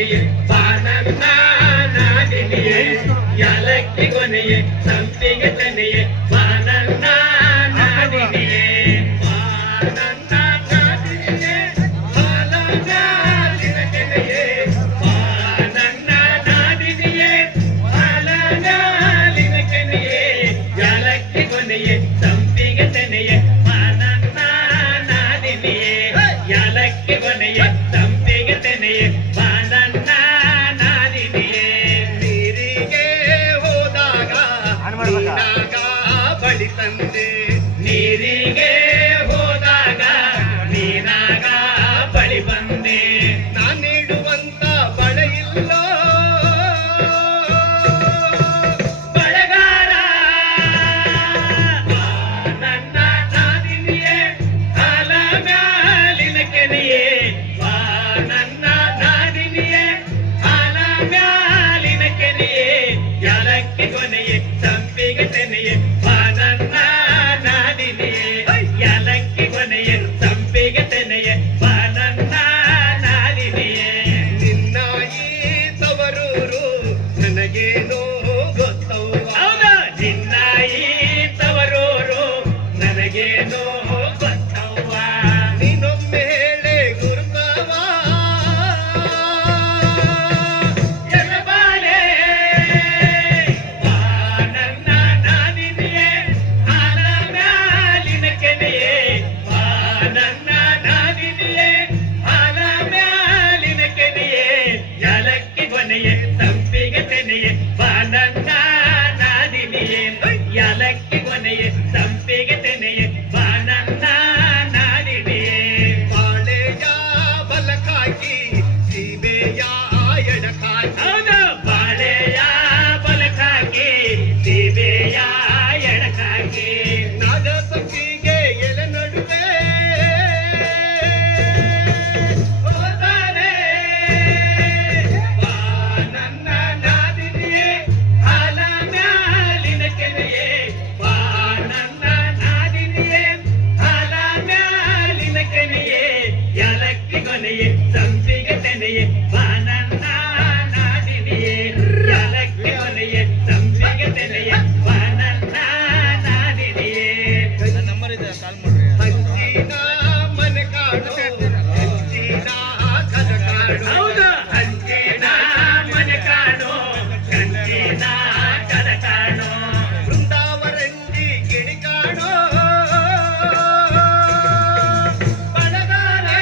ಕೊನೆಯೇ ಬಾನನ್ನ ನಾಡಿನಿಯೇ ಯಾಲಕ್ಕಿ ಕೊನೆಯೇ ಸಂಪಿಗೆ ತನೆಯೇ ಬಾನನ್ನ ನಾಡಿನಿಯೇ ಬಾನನ್ನ ನಾಡಿನಿಯೇ ಹಾಲ ಮ್ಯಾಲಿನ ಕೆನೆಯೇ ಬಾನನ್ನ ನಾಡಿನಿಯೇ ಹಾಲ ಮ್ಯಾಲಿನ ಕೆನೆಯೇ ಯಾಲಕ್ಕಿ ಕೊನೆಯೇ ಸಂಪಿಗೆ ತನೆಯೇ ಬಾನನ್ನ ನಾಡಿನಿಯೇ ಯಾಲಕ್ಕಿ ಕೊನೆಯೇ ಸಂಪಿಗೆ ತನೆಯೇ ಬಾನನ್ನ ನಾಡಿನಿಯೇ ನೀರಿಗೆ ಹೋದಾಗ ನೀನಾಗ ಬಳಿ ತಂದೆ ನೀರಿಗೆ ಹೋದಾಗ ನೀನಾಗ ಬಳಿ ಬಂದೆ ನಾನಿಡುವಂತ ಬಳೆ ಇಲ್ಲೋ ಬಳೆಗಾರ ನನ್ನ ನಾದಿನಿಯೇ ಹಾಲ ಮ್ಯಾಲಿನ ಕೆನೆಯೇ ನನ್ನ ನಾದಿನಿಯೇ ಹಾಲ ಮ್ಯಾಲಿನ ಕೆನೆಯೇ ಯಾಲಕ್ಕಿ ಕೊನೆಯೇ ಸಂಪಿಗೆ ತೆನೆಯೇ ಬಾನನ್ನ ನಾದಿನಿಯೇ ಯಾಲಕ್ಕಿ ಕೊನೆಯೇ ಸಂಪಿಗೆ ತೆನೆಯೇ ಬಾನನ್ನ ನಾದಿನಿಯೇ ನಿನ್ನ ಈ ತವರೂರು ನನಗೇನೋ ಗೊತ್ತವ್ವ ಹೌದಾ ನಿನ್ನ ಈ ತವರೂರು ನನಗೇನೋ ಗೊತ್ತವ್ವ ನೀನೊಮ್ಮೆ ಹೇಳೆ ಗುರುತವ ಎಲಬಾಲೆ ಬಾನನ್ನ ನಾದಿನಿಯೇ ಹಾಲ ಮ್ಯಾಲಿನ ಕೆನೆಯೇ ಬಾನನ್ನ ನಾದಿನಿಯೇ ಹಾಲ ಮ್ಯಾಲಿನ ಕೆನೆಯೇ ಯಾಲಕ್ಕಿ ಕೊನೆಯೇ ಸಂಪಿಗೆ ತೆನೆಯೇ ಬಾನನ್ನ ನಾದಿನಿಯೇ ಯಾಲಕ್ಕಿ ಕೊನೆಯೇ ಸಂಪಿಗೆ ತೆನೆಯೇ ಬಾನನ್ನ ನಾದಿನಿಯೇ ಬಾಳೆಯ ಬಲಕಾಗಿ ಸೀಬೆಯ ಎಡಕಾಗಿ ಹೌದಾ ಬಾಳೆಯ ಬಲಕಾಗಿ ಸೀಬೆಯ ಎಡಕಾಗಿ ನಾದ ಸಂಪಿಗೆ ಎಲೆ ನಡುವೆ ಹೋದರೆ ಬಾನನ್ನ ನಾದಿನಿಯೇ ಹಾಲ ಮ್ಯಾಲಿನ ಕೆನೆಯೇ ಬಾನನ್ನ ನಾದಿನಿಯೇ ಹಾಲ ಮ್ಯಾಲಿನ ಕೆನೆಯೇ ಯಾಲಕ್ಕಿ ಕೊನೆಯೇ ಸಂಪಿಗೆ ತೆನೆಯೇ ಬಾನನ್ನ ನಾದಿನಿಯೇ ಯಾಲಕ್ಕಿ ಕೊನೆಯೇ ಸಂಪಿಗೆ ತೆನೆಯೇ ಬಾನನ್ನ ನಾದಿನಿಯೇ ಹಂಚಿನ ಮನೆ ಕಾಡು ಹಂಚಿನ ಕದ ಕಾಡು ಹೌದಾ ಹಂಚಿನ ಮನೆ ಕಾಡು ಹಂಚಿನ ಕದ ಕಾಡು ಬೃಂದಾವರಂಜಿ ಗಿಡಿ ಕಾಡು ಬಡಗಾರೆ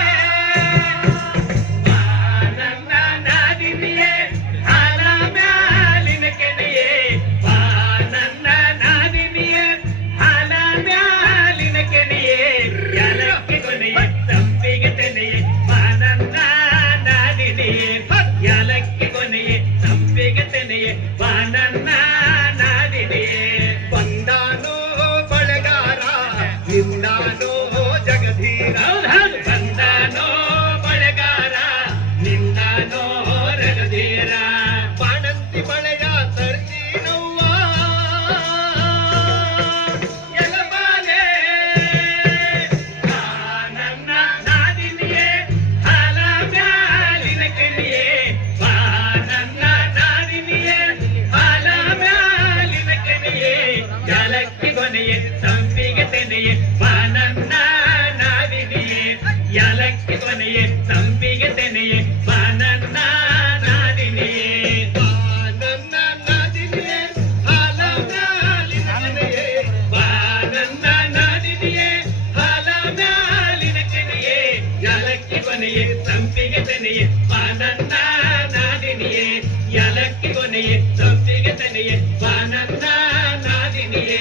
ಬಾನನ್ನ ನಾದಿನಿಯೇ ಹಾಲ ಮ್ಯಾಲಿನ ಕೆನೆಯೇ ಬಾನನ್ನ ನಾದಿನಿಯೇ ಹಾಲ ಮ್ಯಾಲಿನ ಕೆನೆಯೇ ಯಾಲಕ್ಕಿ ಕೊನೆಯೇ ಸಂಪಿಗೆ ತೆನೆಯೇ ಬಾನನ್ನ ನಾದಿನಿಯೇ ಯಾಲಕ್ಕಿ ಕೊನೆಯೇ ಸಂಪಿಗೆ ತೆನೆಯೇ ಬಾನನ್ನ ನಾದಿನಿಯೇ ಬಂದಾನೋ ಬಳೆಗಾರ ನಿಂದಾನೋ ಜಗಧೀರ ಹೌದು ಬಂದಾನೋ ಬಳೆಗಾರ ನಿಂದಾನೋ ರಗಧೀರ ಬಾಣಂತಿ ಬಳೆಯ ತರ್ತೀನವ್ವ ಎಲಬಾಲೆ ಬಾನನ್ನ ನಾದಿನಿಯೇ ಹಾಲ ಮ್ಯಾಲಿನ ಕೆನೆಯೇ ಬಾನನ್ನ ನಾದಿನಿಯೇ ಹಾಲ ಮ್ಯಾಲಿನ ಕೆನೆಯೇ ಯಾಲಕ್ಕಿ ಕೊನೆಯೇ ಸಂಪಿಗೆ ತೆನೆಯೇ ಬಾನನ್ನ ನಾದಿನಿಯೇ ಯಾಲಕ್ಕಿ ಕೊನೆಯೇ ಸಂಪಿಗೆ ತೆನೆಯೇ ಬಾನನ್ನ ನಾದಿನಿಯೇ ಬಾನನ್ನ ನಾದಿನಿಯೇ ಹಾಲ ಮ್ಯಾಲಿನ ಕೆನೆಯೇ ಬಾನನ್ನ ನಾದಿನಿಯೇ ಹಾಲ ಮ್ಯಾಲಿನ ಕೆನೆಯೇ ಯಾಲಕ್ಕಿ ಕೊನೆಯೇ ಸಂಪಿಗೆ ತೆನೆಯೇ ಬಾನನ್ನ ನಾದಿನಿಯೇ ಯಾಲಕ್ಕಿ ಕೊನೆಯೇ ಸಂಪಿಗೆ ತೆನೆಯೇ ಬಾನನ್ನ ನಾದಿನಿಯೇ